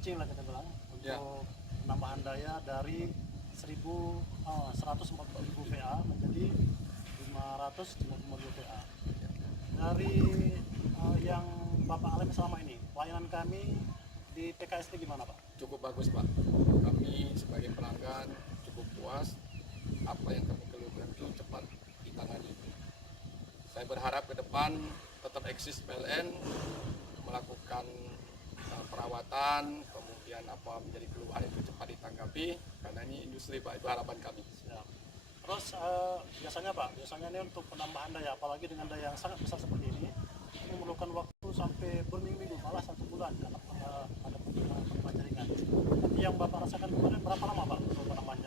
launching lah kita bilang untuk Ya. penambahan daya dari 140.000 VA menjadi 550 VA. Dari yang Bapak alami selama ini, pelayanan kami di PKST gimana Pak? Cukup bagus Pak. Kami sebagai pelanggan cukup puas. Apa yang kami keluhkan itu cepat ditangani. Saya berharap ke depan tetap eksis PLN melakukan perawatan, kemudian apa menjadi keluhan itu cepat ditanggapi, karena ini industri Pak, itu harapan kami. Siap. Terus biasanya Pak, biasanya ini untuk penambahan daya, apalagi dengan daya yang sangat besar seperti ini memerlukan waktu sampai berminggu-minggu, malah 1 bulan karena ada penambahan jaringan. Tapi yang Bapak rasakan kemarin berapa lama Pak untuk penambahan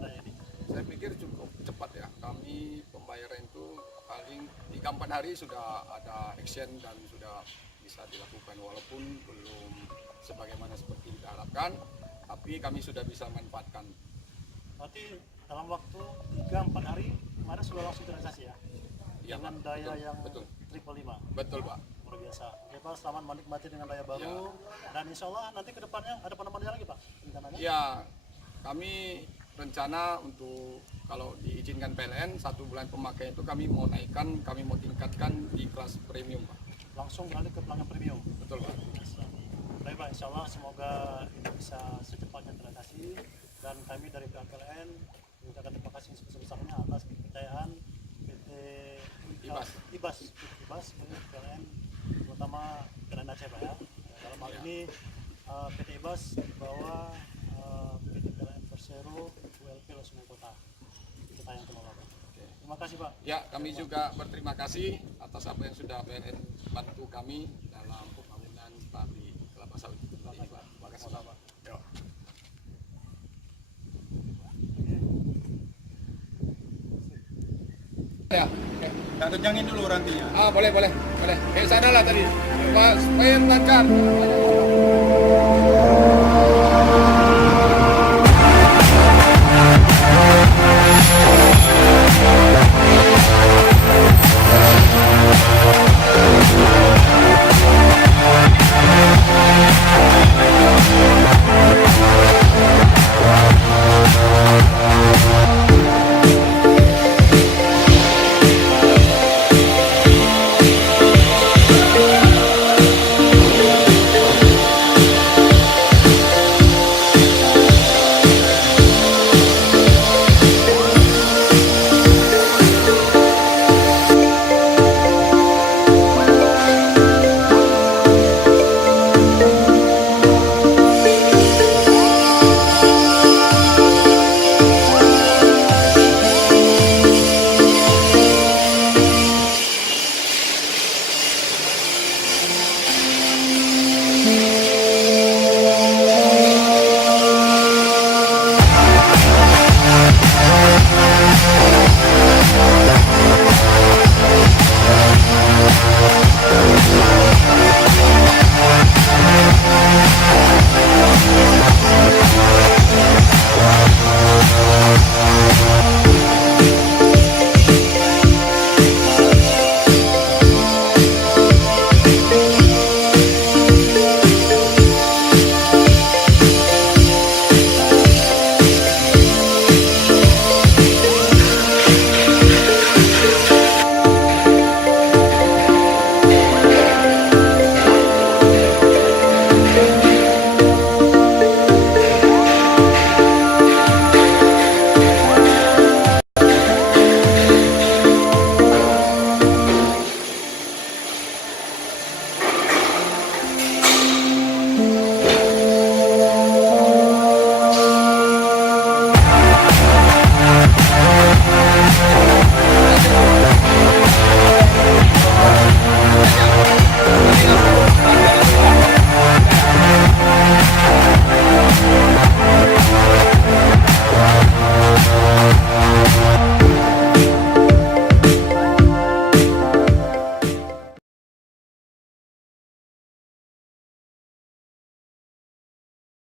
daya ini? Saya pikir cukup cepat ya. Kami pembayaran itu paling 3-4 hari sudah ada action dan sudah bisa dilakukan, walaupun belum sebagaimana seperti kita harapkan, tapi kami sudah bisa manfaatkan. Berarti dalam waktu 3-4 hari kemarin sudah langsung terrealisasi ya? Ya, Dengan Pak. daya Betul, yang betul. 555. Betul Pak. Luar biasa. Oke Pak, selamat menikmati dengan daya baru. Ya. Dan insya Allah nanti ke depannya ada penambahan daya lagi Pak? Rencananya? Ya, kami rencana untuk kalau diizinkan PLN 1 bulan pemakaian itu kami mau naikkan, kami mau tingkatkan di kelas premium Pak. Langsung beralih ke pelanggan premium. Betul Pak. Baik Pak, insya Allah semoga ini bisa secepatnya teratasi. Dan kami dari pihak PLN mengucapkan terima kasih sebesar-besarnya atas kepercayaan PT IBAS PLN, terutama PLN Aceh Pak ya. Dalam hal ini PT IBAS di bawah PT PLN Persero ULP Sungai Kota. Kita yang kelola Pak. Terima kasih Pak. Ya, kami juga berterima kasih atas apa yang sudah PLN bantu kami dalam pembangunan pabrik kelapa sawit. Terima kasih Pak. Yo. Ya. Tak kencangin dulu rantinya. Boleh. Sana lah tadi. Supaya lancar.